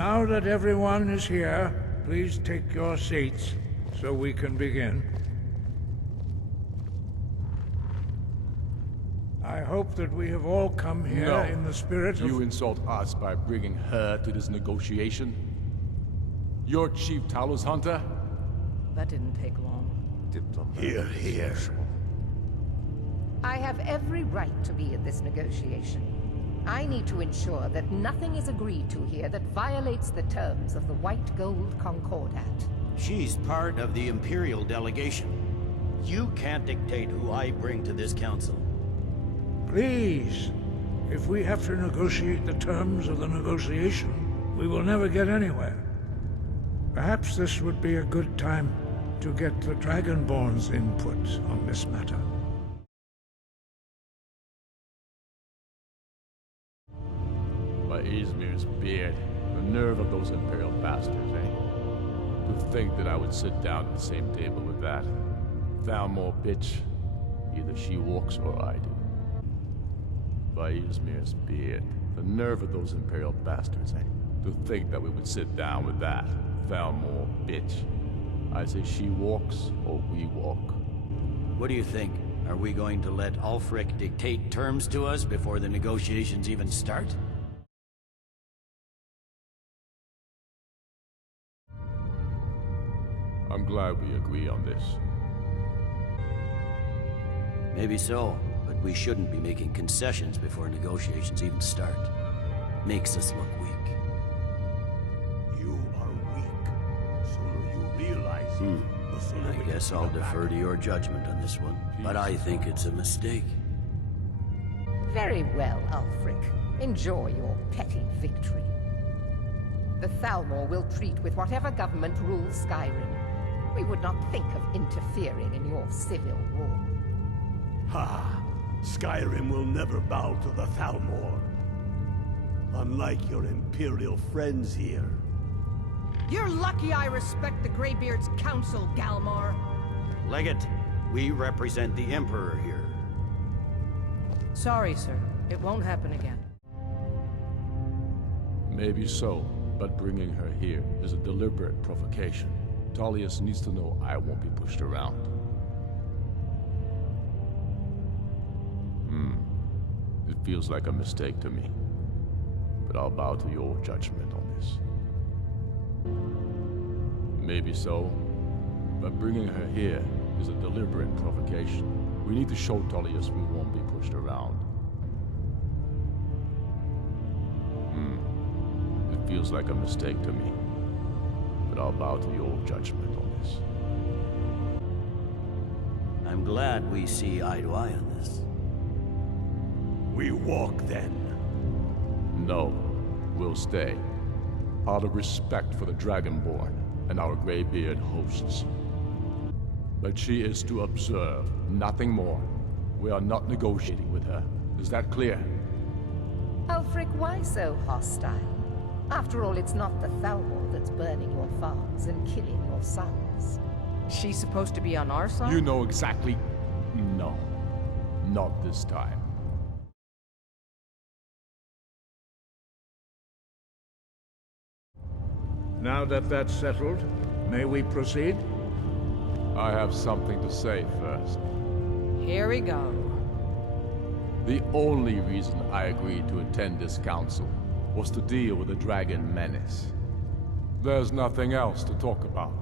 Now that everyone is here, please take your seats so we can begin. I hope that we have all come here in the spirit of... You insult us by bringing her to this negotiation? You're Chief Talos Hunter? That didn't take long. Here, here. I have every right to be in this negotiation. I need to ensure that nothing is agreed to here that violates the terms of the White Gold Concordat. She's part of the Imperial delegation. You can't dictate who I bring to this council. Please, if we have to negotiate the terms of the negotiation, we will never get anywhere. Perhaps this would be a good time to get the Dragonborn's input on this matter. By Izmir's beard, the nerve of those Imperial bastards, eh? To think that I would sit down at the same table with that. Thalmor bitch. Either she walks or I do. By Izmir's beard, the nerve of those Imperial bastards, eh? To think that we would sit down with that. Thalmor bitch. I say she walks or we walk. What do you think? Are we going to let Ulfric dictate terms to us before the negotiations even start? I'm glad we agree on this. Maybe so, but we shouldn't be making concessions before negotiations even start. Makes us look weak. You are weak. Sooner you realize it, the sooner I guess I'll defer to your judgment on this one, but I think it's a mistake. Very well, Ulfric. Enjoy your petty victory. The Thalmor will treat with whatever government rules Skyrim. We would not think of interfering in your civil war. Ha! Skyrim will never bow to the Thalmor. Unlike your Imperial friends here. You're lucky I respect the Greybeard's counsel, Galmar. Legate, we represent the Emperor here. Sorry, sir. It won't happen again. Maybe so, but bringing her here is a deliberate provocation. Tullius needs to know I won't be pushed around. It feels like a mistake to me. But I'll bow to your judgment on this. Maybe so, but bringing her here is a deliberate provocation. We need to show Tullius we won't be pushed around. It feels like a mistake to me. But I'll bow to your judgment on this. I'm glad we see eye to eye on this. We walk then. No, we'll stay. Out of respect for the Dragonborn and our Greybeard hosts. But she is to observe, nothing more. We are not negotiating with her. Is that clear? Ulfric, why so hostile? After all, it's not the Thalmor that's burning your farms and killing your sons. She's supposed to be on our side? You know exactly... No. Not this time. Now that that's settled, may we proceed? I have something to say first. Here we go. The only reason I agreed to attend this council was to deal with the dragon menace. There's nothing else to talk about.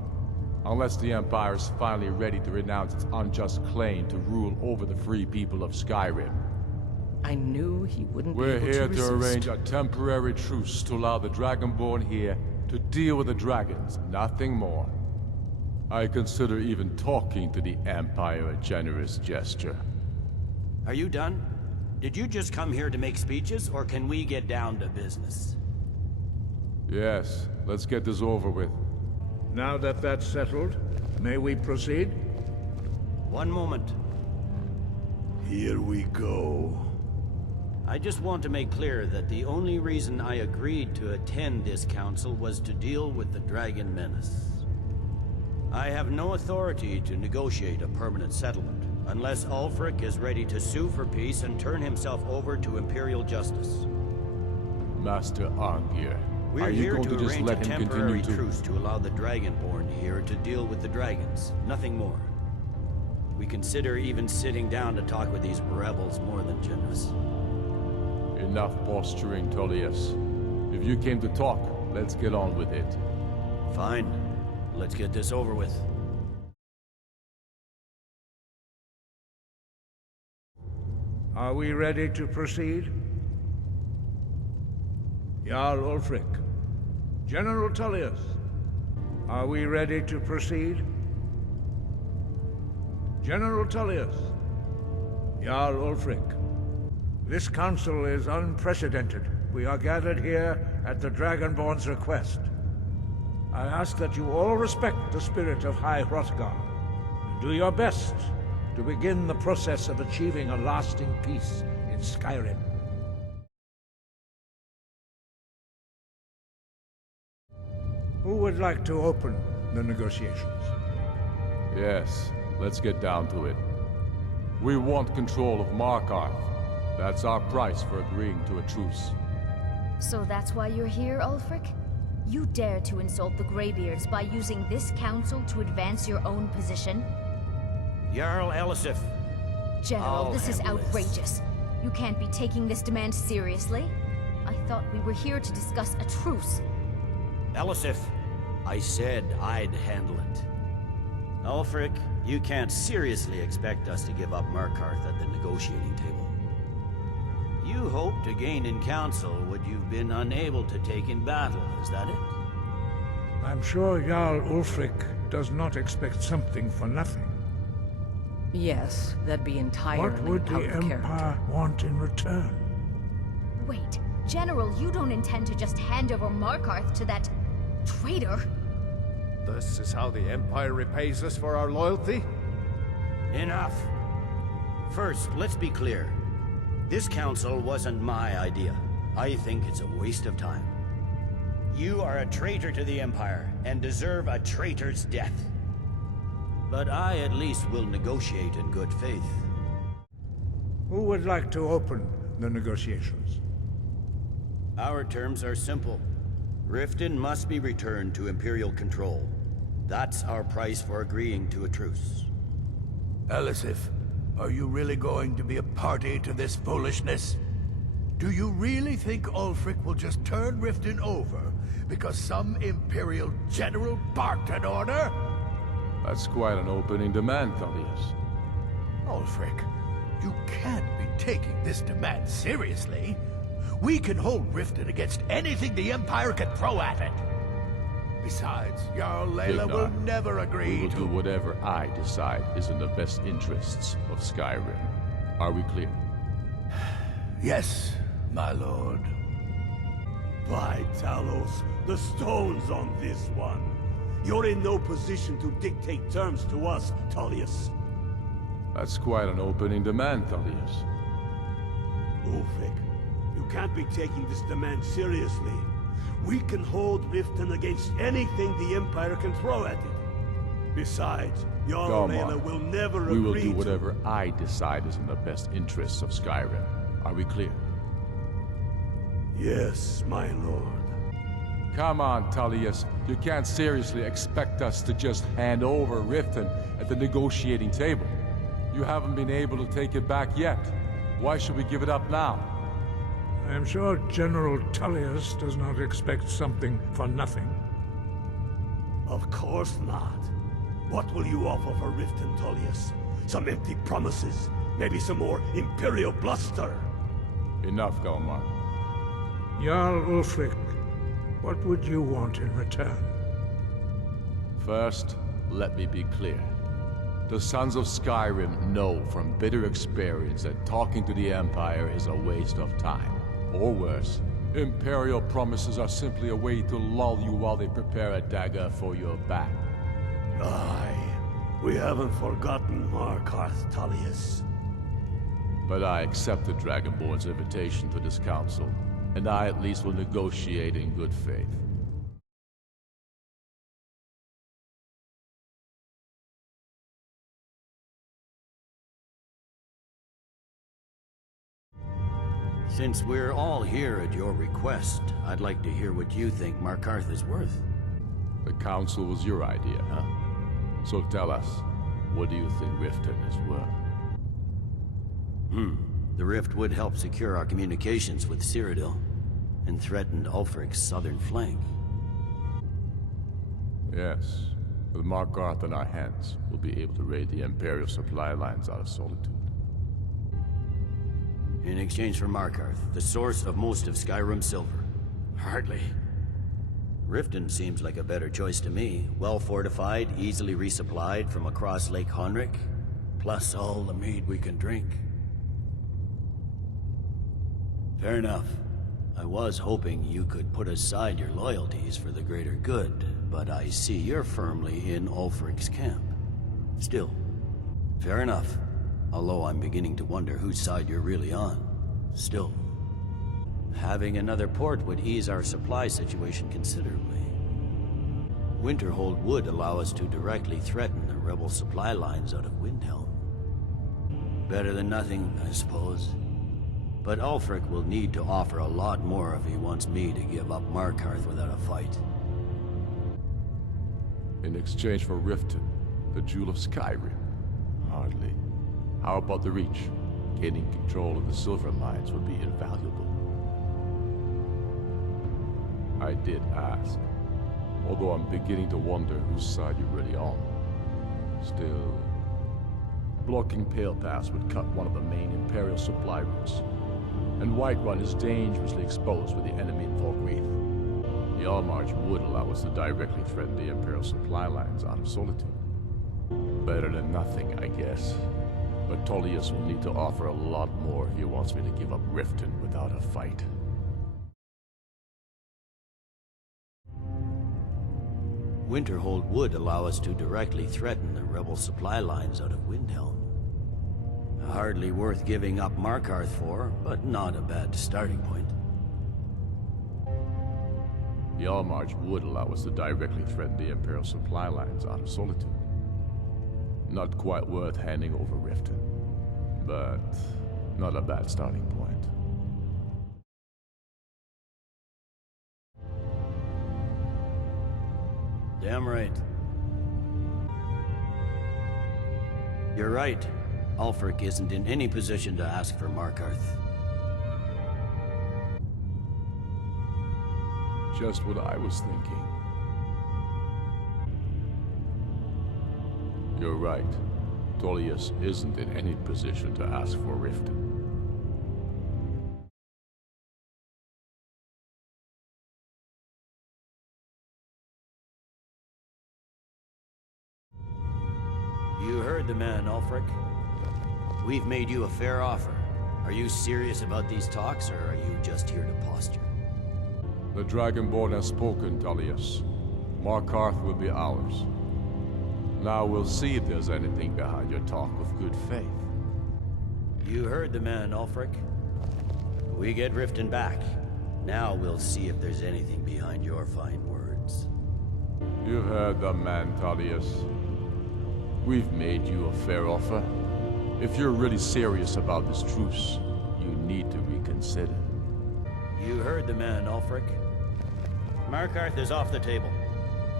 Unless the Empire is finally ready to renounce its unjust claim to rule over the free people of Skyrim. I knew he wouldn't be We're able here to to resist. arrange a temporary truce to allow the Dragonborn here to deal with the dragons, nothing more. I consider even talking to the Empire a generous gesture. Are you done? Did you just come here to make speeches, or can we get down to business? Yes, let's get this over with. Now that that's settled, may we proceed? One moment. Here we go. I just want to make clear that the only reason I agreed to attend this council was to deal with the dragon menace. I have no authority to negotiate a permanent settlement, unless Ulfric is ready to sue for peace and turn himself over to Imperial justice. Master Arngeir, We're Are you here going to to just arrange let a him temporary continue to... truce to allow the Dragonborn here to deal with the dragons. Nothing more. We consider even sitting down to talk with these rebels more than generous. Enough posturing, Tullius. If you came to talk, let's get on with it. Fine. Let's get this over with. Are we ready to proceed? Jarl Ulfric. General Tullius. Are we ready to proceed? General Tullius. Jarl Ulfric. This council is unprecedented. We are gathered here at the Dragonborn's request. I ask that you all respect the spirit of High Hrothgar, and do your best to begin the process of achieving a lasting peace in Skyrim. Who would like to open the negotiations? Yes, let's get down to it. We want control of Markarth. That's our price for agreeing to a truce. So that's why you're here, Ulfric? You dare to insult the Greybeards by using this council to advance your own position? Jarl Elisif. General, this is handle this. outrageous. You can't be taking this demand seriously. I thought we were here to discuss a truce. Elisif, I said I'd handle it. Ulfric, you can't seriously expect us to give up Markarth at the negotiating table. You hoped to gain in council what you've been unable to take in battle, is that it? I'm sure Jarl Ulfric does not expect something for nothing. Yes, that'd be entirely What would the out of character. Empire want in return? Wait, General, you don't intend to just hand over Markarth to that traitor? This is how the Empire repays us for our loyalty? Enough. First, let's be clear. This council wasn't my idea. I think it's a waste of time. You are a traitor to the Empire, and deserve a traitor's death. But I at least will negotiate in good faith. Who would like to open the negotiations? Our terms are simple. Riften must be returned to Imperial control. That's our price for agreeing to a truce. Elisif, are you really going to be a party to this foolishness? Do you really think Ulfric will just turn Riften over because some Imperial general barked an order? That's quite an opening demand, Tullius. Ulfric, you can't be taking this demand seriously. We can hold Riften against anything the Empire can throw at it. Besides, Jarl Layla Vignar, will never agree We will to... do whatever I decide is in the best interests of Skyrim. Are we clear? Yes, my lord. By Talos, the stone's on this one. You're in no position to dictate terms to us, Tullius. That's quite an opening demand, Tullius. Ulfric, you can't be taking this demand seriously. We can hold Riften against anything the Empire can throw at it. Besides, Jarl Layla will never agree We will do to... whatever I decide is in the best interests of Skyrim. Are we clear? Yes, my lord. Come on, Tullius. You can't seriously expect us to just hand over Riften at the negotiating table. You haven't been able to take it back yet. Why should we give it up now? I am sure General Tullius does not expect something for nothing. Of course not. What will you offer for Riften, Tullius? Some empty promises? Maybe some more Imperial bluster? Enough, Galmar. Jarl Ulfric, what would you want in return? First, let me be clear. The Sons of Skyrim know from bitter experience that talking to the Empire is a waste of time. Or worse, Imperial promises are simply a way to lull you while they prepare a dagger for your back. Aye, we haven't forgotten Markarth, Tullius. But I accept the Dragonborn's invitation to this council, and I at least will negotiate in good faith. Since we're all here at your request, I'd like to hear what you think Markarth is worth. The council was your idea, huh? So tell us, what do you think Riften is worth? The rift would help secure our communications with Cyrodiil, and threatened Ulfric's southern flank. Yes. With Markarth in our hands, we'll be able to raid the Imperial supply lines out of Solitude. In exchange for Markarth, the source of most of Skyrim's silver. Hardly. Riften seems like a better choice to me. Well fortified, easily resupplied from across Lake Honric, plus all the mead we can drink. Fair enough. I was hoping you could put aside your loyalties for the greater good, but I see you're firmly in Ulfric's camp. Still, fair enough. Although I'm beginning to wonder whose side you're really on. Still, having another port would ease our supply situation considerably. Winterhold would allow us to directly threaten the rebel supply lines out of Windhelm. Better than nothing, I suppose. But Ulfric will need to offer a lot more if he wants me to give up Markarth without a fight. In exchange for Riften, the jewel of Skyrim? Hardly. How about the Reach? Gaining control of the silver mines would be invaluable. I did ask, although I'm beginning to wonder whose side you're really on. Still, blocking Pale Pass would cut one of the main Imperial supply routes, and Whiterun is dangerously exposed with the enemy in Volkreath. The Allmarch would allow us to directly threaten the Imperial supply lines out of Solitude. Better than nothing, I guess. But Tullius will need to offer a lot more if he wants me to give up Riften without a fight. Winterhold would allow us to directly threaten the rebel supply lines out of Windhelm. Hardly worth giving up Markarth for, but not a bad starting point. The Allmarch would allow us to directly threaten the Imperial supply lines out of Solitude. Not quite worth handing over Riften, but not a bad starting point. Damn right. You're right. Ulfric isn't in any position to ask for Markarth. Just what I was thinking. You're right. Tullius isn't in any position to ask for Riften. You heard the man, Ulfric. We've made you a fair offer. Are you serious about these talks, or are you just here to posture? The Dragonborn has spoken, Tullius. Markarth will be ours. Now we'll see if there's anything behind your talk of good faith. You heard the man, Ulfric. We get Riften back. Now we'll see if there's anything behind your fine words. You've heard the man, Tullius. We've made you a fair offer. If you're really serious about this truce, you need to reconsider. You heard the man, Ulfric. Markarth is off the table.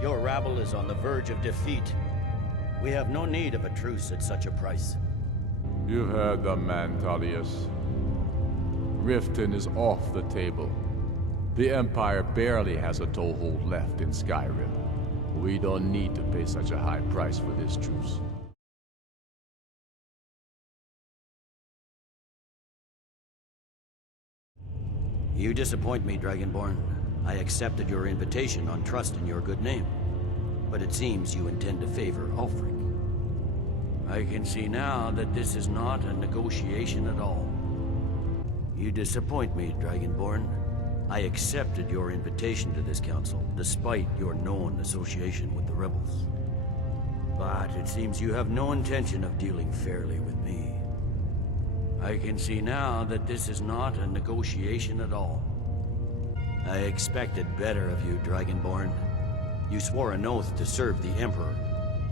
Your rabble is on the verge of defeat. We have no need of a truce at such a price. You've heard the man, Tullius. Riften is off the table. The Empire barely has a toehold left in Skyrim. We don't need to pay such a high price for this truce. You disappoint me, Dragonborn. I accepted your invitation on trust in your good name. But it seems you intend to favor Ulfric. I can see now that this is not a negotiation at all. You disappoint me, Dragonborn. I accepted your invitation to this council, despite your known association with the rebels. But it seems you have no intention of dealing fairly with me. I can see now that this is not a negotiation at all. I expected better of you, Dragonborn. You swore an oath to serve the Emperor.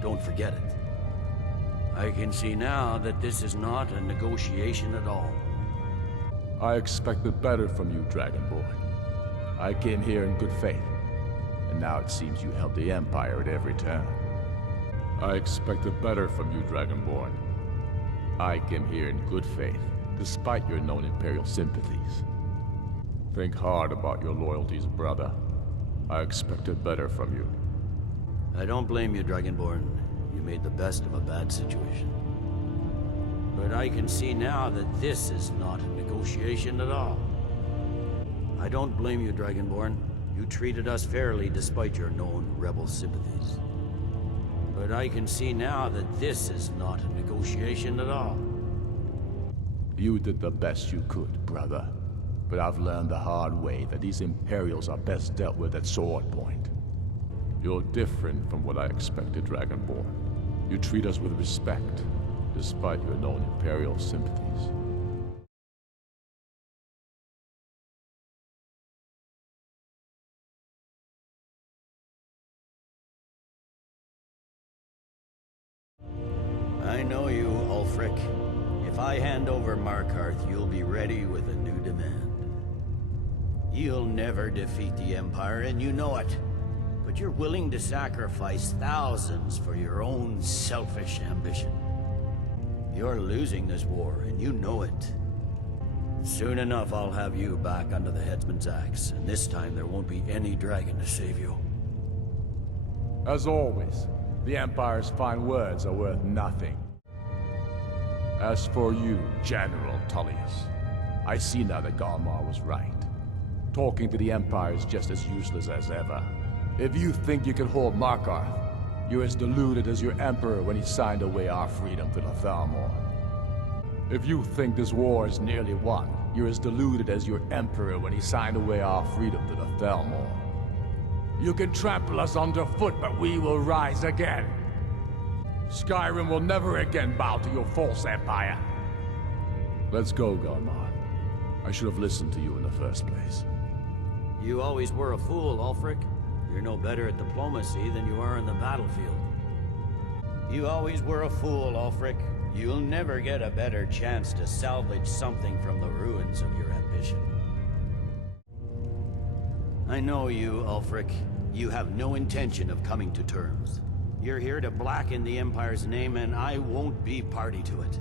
Don't forget it. I can see now that this is not a negotiation at all. I expected better from you, Dragonborn. I came here in good faith, and now it seems you help the Empire at every turn. I expected better from you, Dragonborn. I came here in good faith, despite your known Imperial sympathies. Think hard about your loyalties, brother. I expected better from you. I don't blame you, Dragonborn. You made the best of a bad situation. But I can see now that this is not a negotiation at all. I don't blame you, Dragonborn. You treated us fairly despite your known rebel sympathies. But I can see now that this is not a negotiation at all. You did the best you could, brother. But I've learned the hard way that these Imperials are best dealt with at sword point. You're different from what I expected, Dragonborn. You treat us with respect, despite your known Imperial sympathies. I know you, Ulfric. If I hand over Markarth, you'll be ready with a new demand. You'll never defeat the Empire, and you know it. But you're willing to sacrifice thousands for your own selfish ambition. You're losing this war, and you know it. Soon enough, I'll have you back under the headsman's axe, and this time there won't be any dragon to save you. As always, the Empire's fine words are worth nothing. As for you, General Tullius, I see now that Galmar was right. Talking to the Empire is just as useless as ever. If you think you can hold Markarth, you're as deluded as your Emperor when he signed away our freedom to the Thalmor. If you think this war is nearly won, you're as deluded as your Emperor when he signed away our freedom to the Thalmor. You can trample us underfoot, but we will rise again. Skyrim will never again bow to your false empire. Let's go, Galmar. I should have listened to you in the first place. You always were a fool, Ulfric. You're no better at diplomacy than you are in the battlefield. You always were a fool, Ulfric. You'll never get a better chance to salvage something from the ruins of your ambition. I know you, Ulfric. You have no intention of coming to terms. You're here to blacken the Empire's name, and I won't be party to it.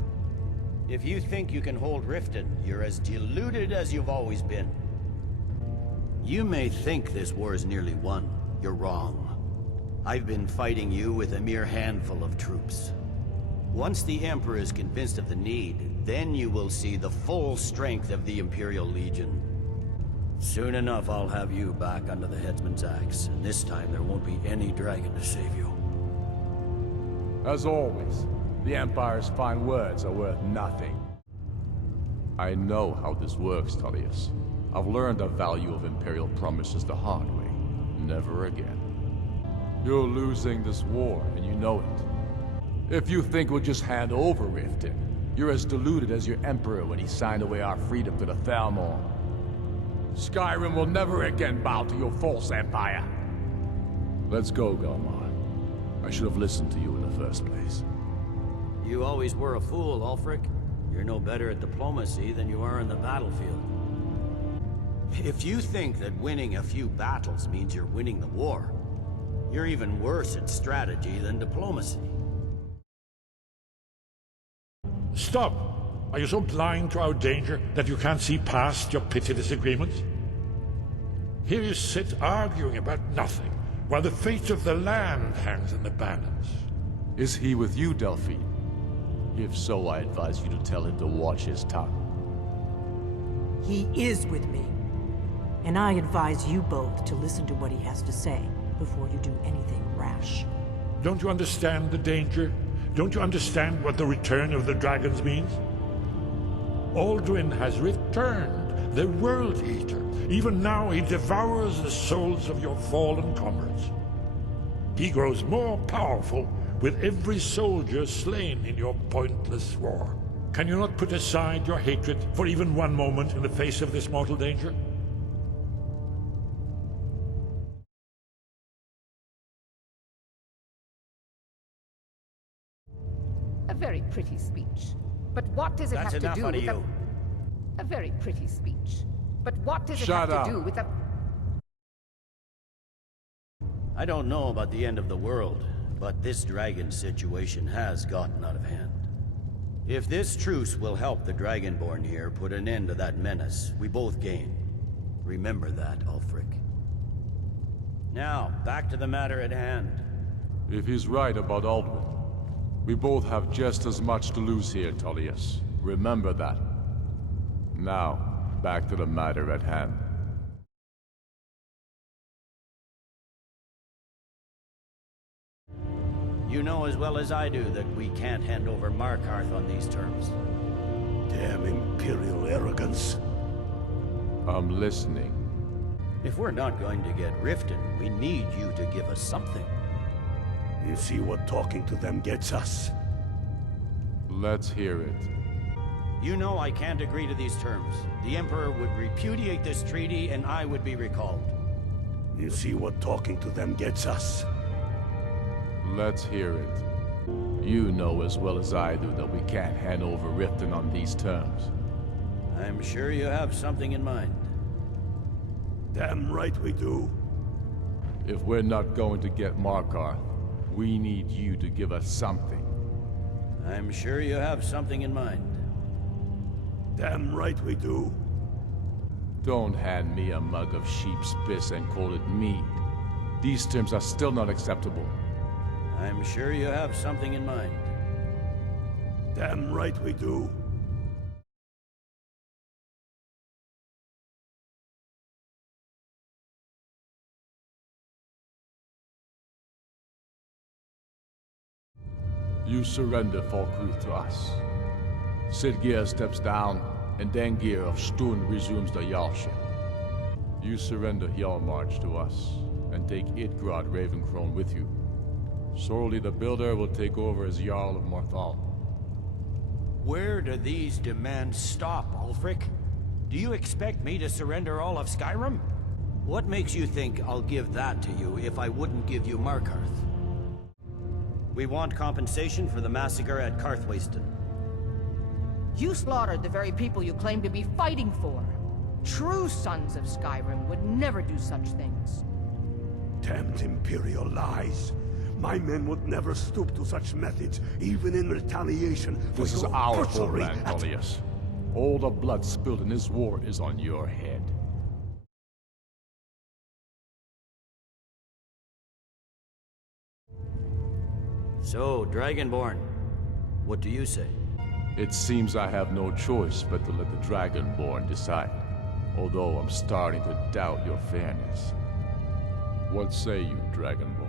If you think you can hold Riften, you're as deluded as you've always been. You may think this war is nearly won. You're wrong. I've been fighting you with a mere handful of troops. Once the Emperor is convinced of the need, then you will see the full strength of the Imperial Legion. Soon enough, I'll have you back under the headsman's axe, and this time there won't be any dragon to save you. As always, the Empire's fine words are worth nothing. I know how this works, Tullius. I've learned the value of Imperial promises the hard way. Never again. You're losing this war, and you know it. If you think we'll just hand over Riften, you're as deluded as your Emperor when he signed away our freedom to the Thalmor. Skyrim will never again bow to your false empire. Let's go, Galmar. I should have listened to you in the first place. You always were a fool, Ulfric. You're no better at diplomacy than you are in the battlefield. If you think that winning a few battles means you're winning the war, you're even worse at strategy than diplomacy. Stop! Are you so blind to our danger that you can't see past your petty disagreements? Here you sit arguing about nothing, while the fate of the land hangs in the balance. Is he with you, Delphine? If so, I advise you to tell him to watch his tongue. He is with me. And I advise you both to listen to what he has to say before you do anything rash. Don't you understand the danger? Don't you understand what the return of the dragons means? Alduin has returned, the World Eater. Even now he devours the souls of your fallen comrades. He grows more powerful with every soldier slain in your pointless war. Can you not put aside your hatred for even one moment in the face of this mortal danger? A very pretty speech. But what does it That's have to enough do out with of you. A very pretty speech. But what does it Shut have up. to do with the... I don't know about the end of the world, but this dragon situation has gotten out of hand. If this truce will help the Dragonborn here put an end to that menace, we both gain. Remember that, Ulfric. Now, back to the matter at hand. If he's right about Alduin, we both have just as much to lose here, Tullius. Remember that. Now, back to the matter at hand. You know as well as I do that we can't hand over Markarth on these terms. Damn Imperial arrogance. I'm listening. If we're not going to get Riften, we need you to give us something. You see what talking to them gets us? Let's hear it. You know I can't agree to these terms. The Emperor would repudiate this treaty and I would be recalled. You see what talking to them gets us? Let's hear it. You know as well as I do that we can't hand over Riften on these terms. I'm sure you have something in mind. Damn right we do. If we're not going to get Markarth, we need you to give us something. I'm sure you have something in mind. Damn right we do. Don't hand me a mug of sheep's piss and call it mead. These terms are still not acceptable. I'm sure you have something in mind. Damn right we do. You surrender Falkruth to us. Sidgeir steps down, and Dengir of Stun resumes the Jarlship. You surrender Hjalmarch to us, and take Idgrod Ravencrone with you. Sorli the Builder will take over as Jarl of Morthal. Where do these demands stop, Ulfric? Do you expect me to surrender all of Skyrim? What makes you think I'll give that to you if I wouldn't give you Markarth? We want compensation for the massacre at Karthwasten. You slaughtered the very people you claim to be fighting for. True sons of Skyrim would never do such things. Damned Imperial lies. My men would never stoop to such methods, even in retaliation for This is your our butchery homeland, at- Tullius. All the blood spilled in this war is on your head. So, Dragonborn, what do you say? It seems I have no choice but to let the Dragonborn decide. Although I'm starting to doubt your fairness. What say you, Dragonborn?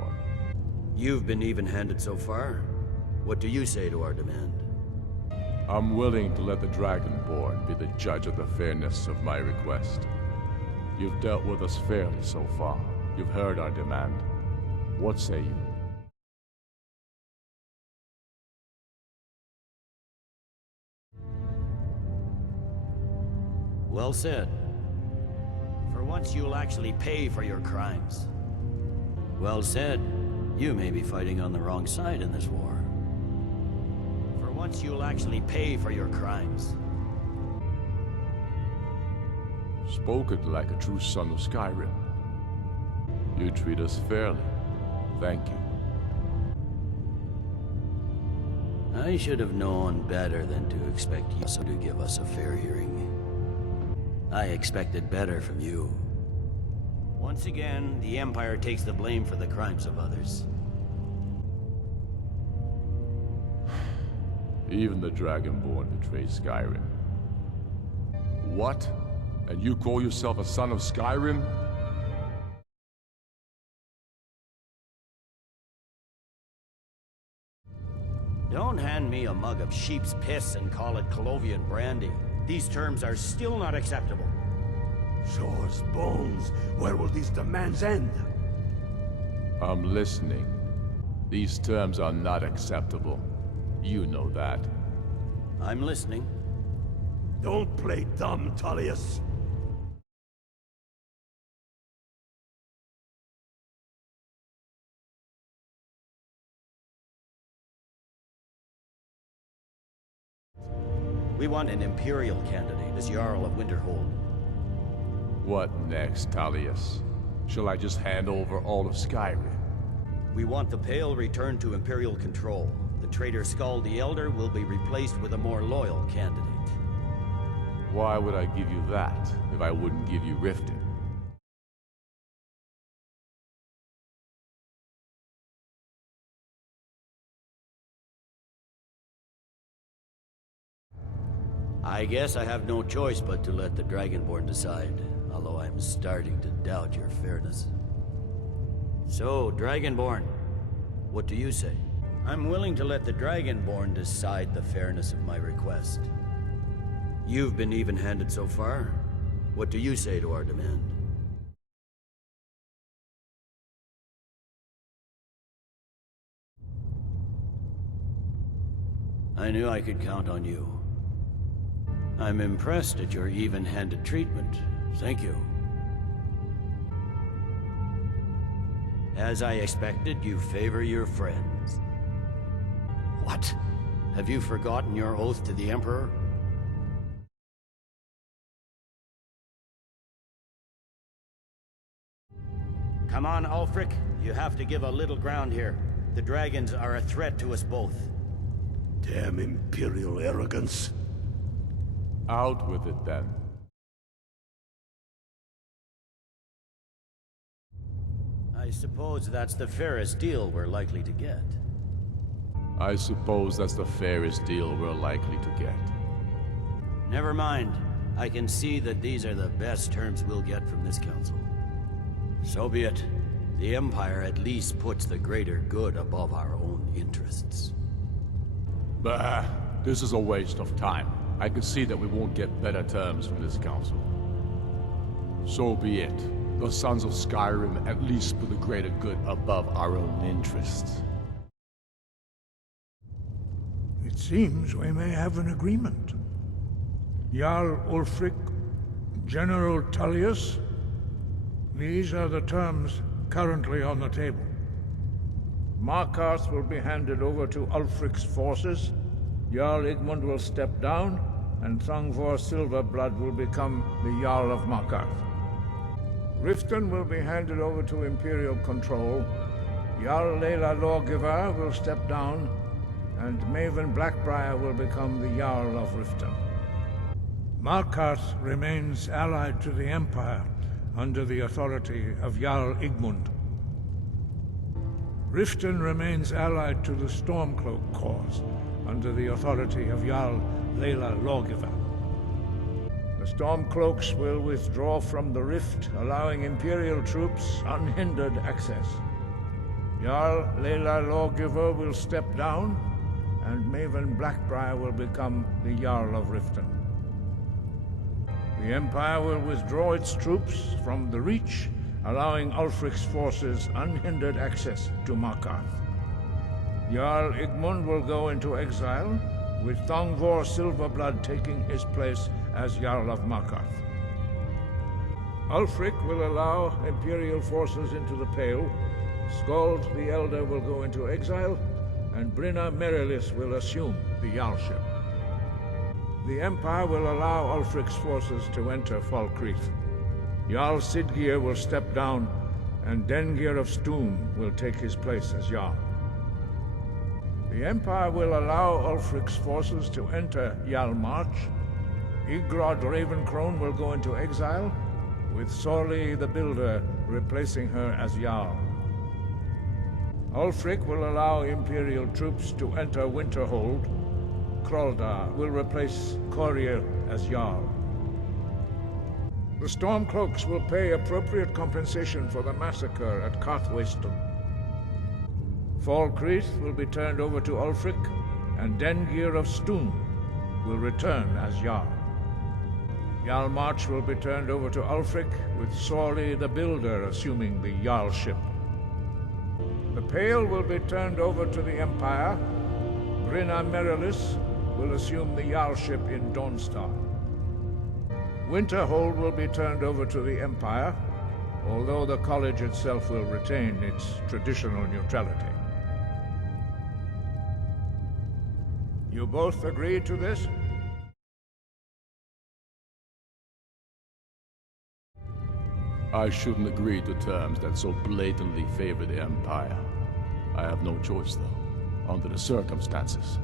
You've been even-handed so far. What do you say to our demand? I'm willing to let the Dragonborn be the judge of the fairness of my request. You've dealt with us fairly so far. You've heard our demand. What say you? Well said. For once you'll actually pay for your crimes. Well said. You may be fighting on the wrong side in this war. For once you'll actually pay for your crimes. Spoken like a true son of Skyrim. You treat us fairly. Thank you. I should have known better than to expect you to give us a fair hearing. I expected better from you. Once again, the Empire takes the blame for the crimes of others. Even the Dragonborn betrays Skyrim. What? And you call yourself a son of Skyrim? Don't hand me a mug of sheep's piss and call it Colovian brandy. These terms are still not acceptable. Show us bones. Where will these demands end? I'm listening. These terms are not acceptable. You know that. I'm listening. Don't play dumb, Tullius. We want an Imperial candidate as Jarl of Winterhold. What next, Tullius? Shall I just hand over all of Skyrim? We want the Pale returned to Imperial control. The traitor Skull the Elder will be replaced with a more loyal candidate. Why would I give you that if I wouldn't give you Riften? I guess I have no choice but to let the Dragonborn decide, although I'm starting to doubt your fairness. So, Dragonborn, what do you say? I'm willing to let the Dragonborn decide the fairness of my request. You've been even-handed so far. What do you say to our demand? I knew I could count on you. I'm impressed at your even-handed treatment. Thank you. As I expected, you favor your friends. What? Have you forgotten your oath to the Emperor? Come on, Ulfric. You have to give a little ground here. The dragons are a threat to us both. Damn Imperial arrogance. Out with it, then. I suppose that's the fairest deal we're likely to get. I suppose that's the fairest deal we're likely to get. Never mind. I can see that these are the best terms we'll get from this council. So be it. The Empire at least puts the greater good above our own interests. Bah, this is a waste of time. I can see that we won't get better terms from this council. So be it. The Sons of Skyrim at least put the greater good above our own interests. It seems we may have an agreement. Jarl Ulfric, General Tullius, these are the terms currently on the table. Markarth will be handed over to Ulfric's forces, Jarl Igmund will step down, and Thongvor Silverblood will become the Jarl of Markarth. Riften will be handed over to Imperial control, Jarl Layla Lawgiver will step down, and Maven Blackbriar will become the Jarl of Riften. Markarth remains allied to the Empire under the authority of Jarl Igmund. Riften remains allied to the Stormcloak cause under the authority of Jarl Layla Lawgiver. The Stormcloaks will withdraw from the Rift, allowing Imperial troops unhindered access. Jarl Layla Lawgiver will step down, and Maven Blackbriar will become the Jarl of Riften. The Empire will withdraw its troops from the Reach, allowing Ulfric's forces unhindered access to Markarth. Jarl Igmund will go into exile, with Thongvor Silverblood taking his place as Jarl of Markarth. Ulfric will allow Imperial forces into the Pale, Skald the Elder will go into exile, and Brynna Merilis will assume the Jarlship. The Empire will allow Ulfric's forces to enter Falkreath. Jarl Siggeir will step down, and Dengir of Stoom will take his place as Jarl. The Empire will allow Ulfric's forces to enter Jarl March. Igrod Ravencrone will go into exile, with Sorli the Builder replacing her as Jarl. Ulfric will allow Imperial troops to enter Winterhold. Kraldar will replace Corir as Jarl. The Stormcloaks will pay appropriate compensation for the massacre at Karthwasten. Falkreath will be turned over to Ulfric, and Dengir of Stoom will return as Jarl. Jarl March will be turned over to Ulfric, with Sorli the Builder assuming the Jarlship. The Pale will be turned over to the Empire. Brynna Merilis will assume the Jarlship in Dawnstar. Winterhold will be turned over to the Empire, although the College itself will retain its traditional neutrality. You both agree to this? I shouldn't agree to terms that so blatantly favor the Empire. I have no choice, though, under the circumstances.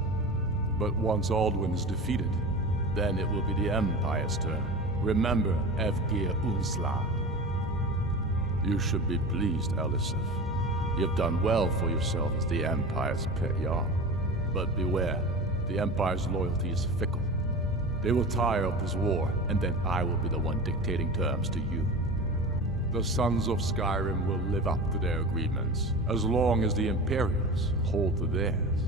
But once Alduin is defeated, then it will be the Empire's turn. Remember Evgir Unsland. You should be pleased, Elisif. You've done well for yourself as the Empire's pet Jarl. But beware, the Empire's loyalty is fickle. They will tire of this war, and then I will be the one dictating terms to you. The Sons of Skyrim will live up to their agreements, as long as the Imperials hold to theirs.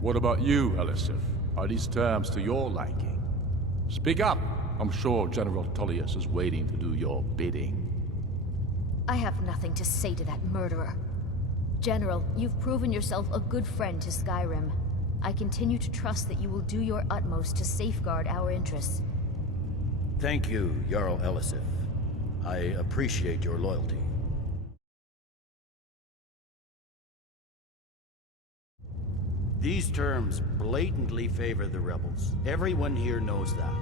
What about you, Elisif? Are these terms to your liking? Speak up! I'm sure General Tullius is waiting to do your bidding. I have nothing to say to that murderer. General, you've proven yourself a good friend to Skyrim. I continue to trust that you will do your utmost to safeguard our interests. Thank you, Jarl Elisif. I appreciate your loyalty. These terms blatantly favor the rebels. Everyone here knows that.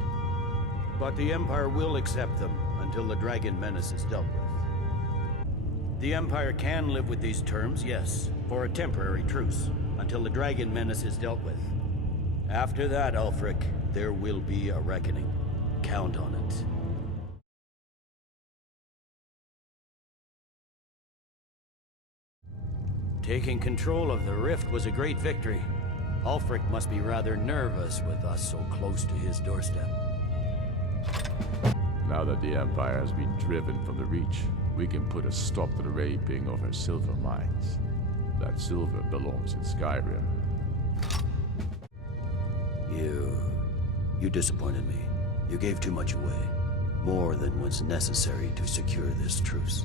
But the Empire will accept them until the Dragon Menace is dealt with. The Empire can live with these terms, yes, for a temporary truce, until the Dragon Menace is dealt with. After that, Ulfric, there will be a reckoning. Count on it. Taking control of the Rift was a great victory. Ulfric must be rather nervous with us so close to his doorstep. Now that the Empire has been driven from the Reach, we can put a stop to the raping of her silver mines. That silver belongs in Skyrim. You disappointed me. You gave too much away. More than was necessary to secure this truce.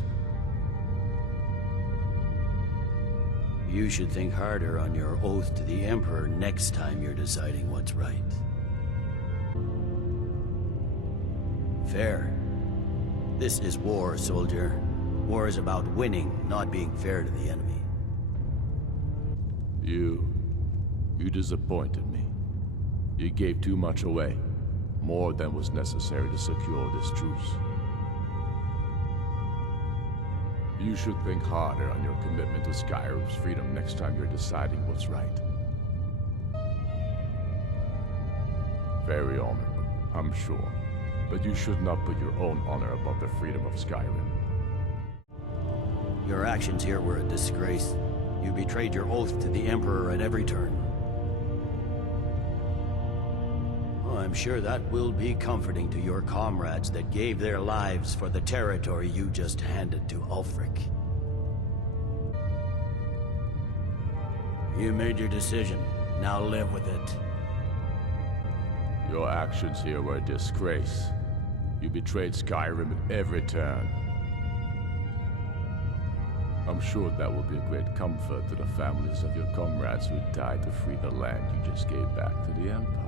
You should think harder on your oath to the Emperor next time you're deciding what's right. Fair. This is war, soldier. War is about winning, not being fair to the enemy. You disappointed me. You gave too much away. More than was necessary to secure this truce. You should think harder on your commitment to Skyrim's freedom next time you're deciding what's right. Very honorable, I'm sure. But you should not put your own honor above the freedom of Skyrim. Your actions here were a disgrace. You betrayed your oath to the Emperor at every turn. Well, I'm sure that will be comforting to your comrades that gave their lives for the territory you just handed to Ulfric. You made your decision. Now live with it. Your actions here were a disgrace. You betrayed Skyrim at every turn. I'm sure that will be a great comfort to the families of your comrades who died to free the land you just gave back to the Empire.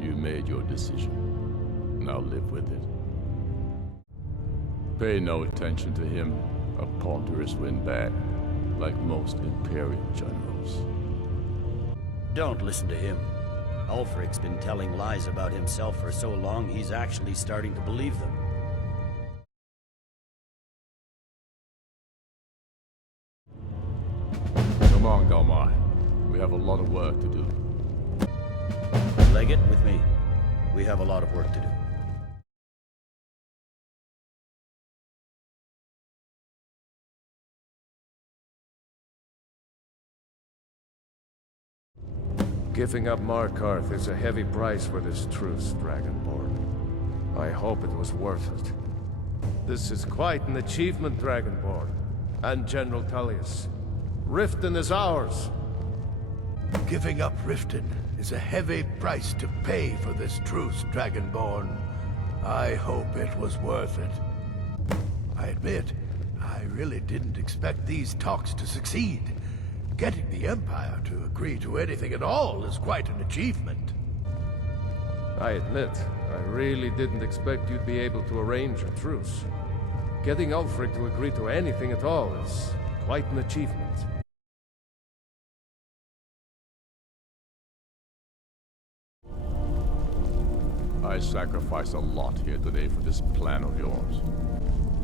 You made your decision. Now live with it. Pay no attention to him, a ponderous windbag, like most Imperial generals. Don't listen to him. Ulfric's been telling lies about himself for so long, he's actually starting to believe them. Come on, Galmar. We have a lot of work to do. Legate, with me. We have a lot of work to do. Giving up Markarth is a heavy price for this truce, Dragonborn. I hope it was worth it. This is quite an achievement, Dragonborn. And General Tullius. Riften is ours! Giving up Riften is a heavy price to pay for this truce, Dragonborn. I hope it was worth it. I admit, I really didn't expect these talks to succeed. Getting the Empire to agree to anything at all is quite an achievement. I admit, I really didn't expect you'd be able to arrange a truce. Getting Ulfric to agree to anything at all is quite an achievement. I sacrificed a lot here today for this plan of yours.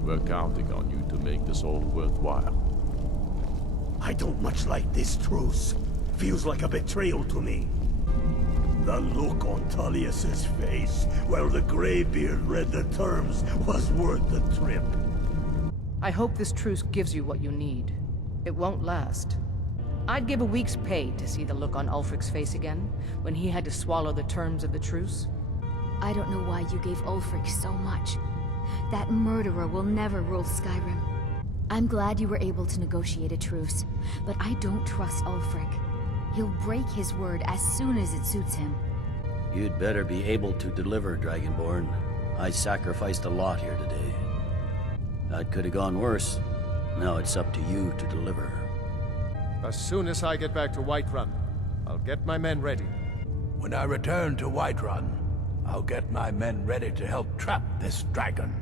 We're counting on you to make this all worthwhile. I don't much like this truce. Feels like a betrayal to me. The look on Tullius's face while the Greybeard read the terms was worth the trip. I hope this truce gives you what you need. It won't last. I'd give a week's pay to see the look on Ulfric's face again, when he had to swallow the terms of the truce. I don't know why you gave Ulfric so much. That murderer will never rule Skyrim. I'm glad you were able to negotiate a truce, but I don't trust Ulfric. He'll break his word as soon as it suits him. You'd better be able to deliver, Dragonborn. I sacrificed a lot here today. That could have gone worse. Now it's up to you to deliver. As soon as I get back to Whiterun, I'll get my men ready. When I return to Whiterun, I'll get my men ready to help trap this dragon.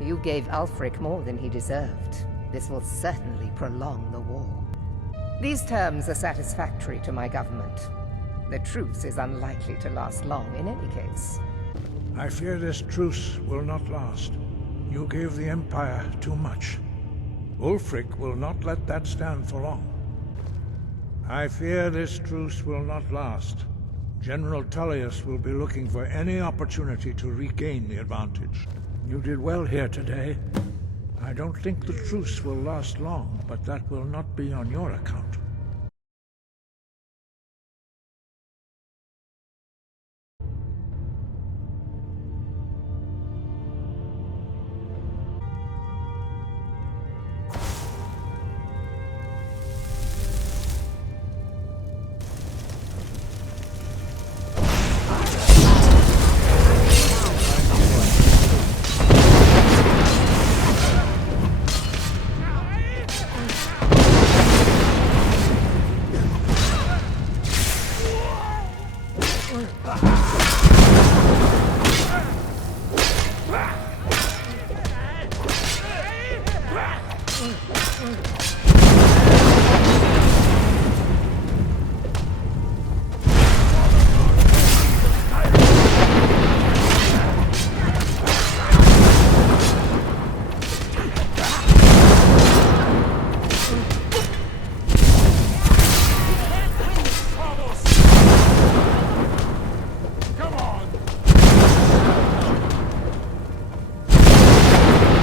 You gave Ulfric more than he deserved. This will certainly prolong the war. These terms are satisfactory to my government. The truce is unlikely to last long in any case. I fear this truce will not last. You gave the Empire too much. Ulfric will not let that stand for long. I fear this truce will not last. General Tullius will be looking for any opportunity to regain the advantage. You did well here today. I don't think the truce will last long, but that will not be on your account.